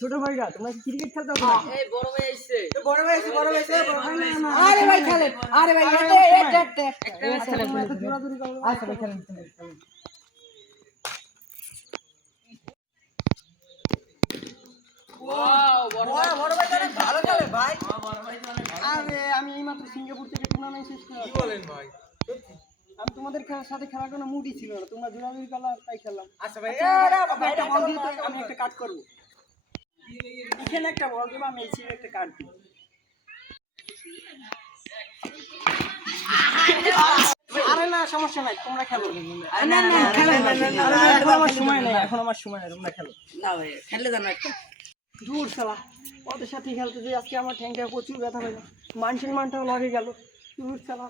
ছোট ভাইরা তোমরা কি ক্রিকেট খেলতে পারো? বড় ভাই আইছে বড় ভাই আছে, বড় ভাই আছে, বড় ভাই আছে। আরে ভাই খেলেন। আরে ভাই এটা এটা এটা একটা ছেলে এত দৌড়াদৌড়ি করো আচ্ছা ভাই খেলেন খেলেন, খেলেন। ওয়াও বড় বড় বড় ভাই ভালো খেলে ভাই। আরে আমি এইমাত্র সিঙ্গাপুর থেকে টুর্নামেন্ট শেষ করে কি বলেন ভাই? আমি তোমাদের সাথে খেলার কোনো মুডই ছিল না। তোমরা করলা তাই খেললাম। আচ্ছা ভাই একটা বল দিয়ে আমি একটা কাট করব। এখানে একটা বল দেবো আমি এই একটা কাট আরে না সমস্যা নাই তোমরা খেলো। না না খেলেন না এখন আমার সময় নেই। এখন আমার সময় নেই তোমরা খেলো। না ভাই খেললে জানো একটা। দূর খেলা ওদের সাথে খেলতে যে আজকে আমার ঠ্যাংটা প্রচুর ব্যথা হয়ে লাগে গেল। দূর খেলা